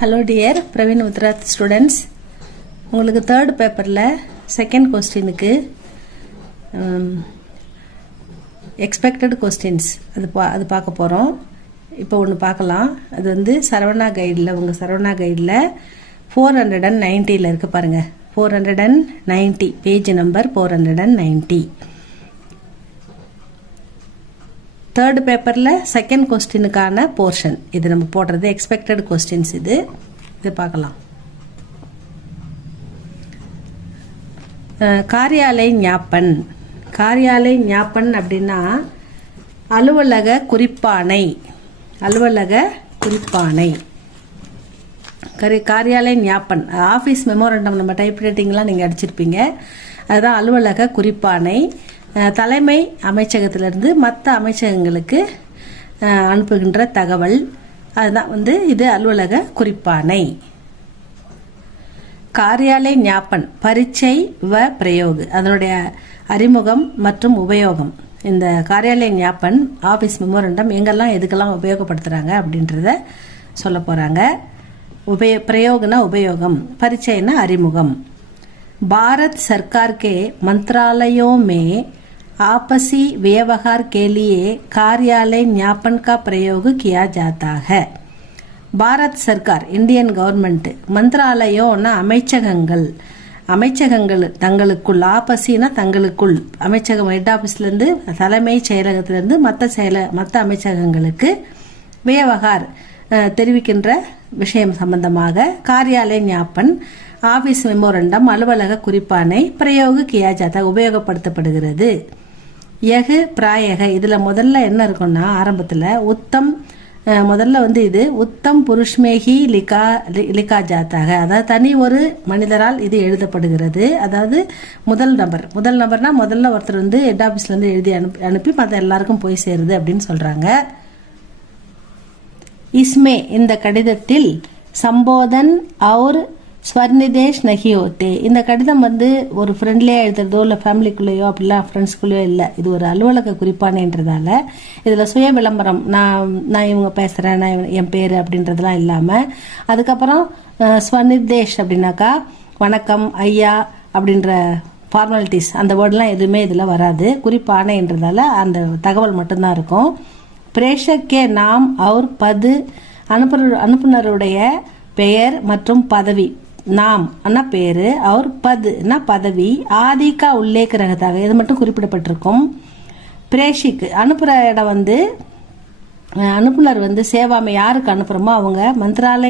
Hello dear Praveen Uttarath students. உங்களுக்கு third பேப்பரில் second கொஸ்டினுக்கு எக்ஸ்பெக்டட் கொஸ்டின்ஸ் அது பார்க்க போகிறோம். இப்போ ஒன்று பார்க்கலாம். அது வந்து சரவணா கைடில் உங்கள் சரவணா கைடில் 490 இருக்குது பாருங்கள். 490 பேஜ் நம்பர் 490. தேர்ட் பேப்பரில் செகண்ட் கொஸ்டினுக்கான போர்ஷன் இது நம்ம போடுறது எக்ஸ்பெக்டட் கொஸ்டின்ஸ். இது பார்க்கலாம். காரியாலய ஞாபன். காரியாலய ஞாபன் அப்படின்னா அலுவலக குறிப்பானை. அலுவலக குறிப்பானை காரியாலய ஞாபன் ஆஃபீஸ் மெமோரண்டம் நம்ம டைப் ரைட்டிங்லாம் நீங்கள் அடிச்சிருப்பீங்க. அதுதான் அலுவலக குறிப்பானை. தலைமை அமைச்சகத்திலிருந்து மற்ற அமைச்சகங்களுக்கு அனுப்புகின்ற தகவல், அதுதான் வந்து இது அலுவலக குறிப்பானை. காரியாலய ஞாபன் பரீட்சை வ பிரயோக் அதனுடைய அறிமுகம் மற்றும் உபயோகம். இந்த காரியாலய ஞாபன் ஆஃபீஸ் மெமோரண்டம் எங்கெல்லாம் எதுக்கெல்லாம் உபயோகப்படுத்துகிறாங்க அப்படின்றத சொல்ல போகிறாங்க. பிரயோகனா உபயோகம், பரீட்சைனா அறிமுகம். भारत सरकार के मंत्रालयों में आपसी व्यवहार के लिए कार्यालय ज्ञापन का प्रयोग किया जाता है. பாரத் சர்க்கார் இந்தியன் கவர்மெண்ட், மந்திராலயம்னா அமைச்சகங்கள். அமைச்சகங்கள் தங்களுக்குள், ஆபசினா தங்களுக்குள், அமைச்சகம் ஹெட் ஆஃபீஸ்லேருந்து தலைமை செயலகத்திலேருந்து மற்ற அமைச்சகங்களுக்கு வியவகார் தெரிவிக்கின்ற விஷயம் சம்பந்தமாக காரியாலய ஞாபன் ஆபீஸ் மெமோரண்டம் அலுவலக குறிப்பானை பிரயோக கியா ஜாதா உபயோகப்படுத்தப்படுகிறது. யகு பிராயக இதில் முதல்ல என்ன இருக்குன்னா ஆரம்பத்தில் உத்தம், முதல்ல வந்து இது உத்தம் புருஷ்மேகி லிகா ஜாத்தாக, அதாவது தனி ஒரு மனிதரால் இது எழுதப்படுகிறது. அதாவது முதல் நபர்னா முதல்ல ஒருத்தர் வந்து ஹெட் ஆஃபீஸ்லேருந்து எழுதி அனுப்பி மற்ற எல்லாருக்கும் போய் சேருது அப்படின்னு சொல்கிறாங்க. இஸ்மே இந்த கடிதத்தில் சம்போதன் और ஸ்வர்நிதேஷ் நகி ஹோத்தே. இந்த கடிதம் வந்து ஒரு ஃப்ரெண்ட்லியாக எழுதுறதோ இல்லை ஃபேமிலிக்குள்ளேயோ அப்படிலாம் ஃப்ரெண்ட்ஸ்குள்ளேயோ இல்லை. இது ஒரு அலுவலக குறிப்பானன்றதால இதில் சுய விளம்பரம், நான் இவங்க பேசுகிறேன், நான் என் பேர் அப்படின்றதெல்லாம் இல்லாமல், அதுக்கப்புறம் ஸ்வர்நிதேஷ் அப்படின்னாக்கா வணக்கம் ஐயா அப்படின்ற ஃபார்மாலிட்டிஸ், அந்த வேர்டெலாம் எதுவுமே இதில் வராது. குறிப்பானைன்றதால அந்த தகவல் மட்டும்தான் இருக்கும். பிரேஷக்கே நாம் அவர் பது அனுப்புனருடைய பெயர் மற்றும் பதவி. நாம் அண்ணா பேரு, அவர் பதுனா பதவி, ஆதிக்கா உல்லேख ரகத்தாக இது மட்டும் குறிப்பிடப்பட்டிருக்கும். பிரேஷிக்கு அனுப்புகிற இடம் வந்து அனுப்புனர் வந்து சேவாமை யாருக்கு அனுப்புகிறோமோ அவங்க மந்திராலய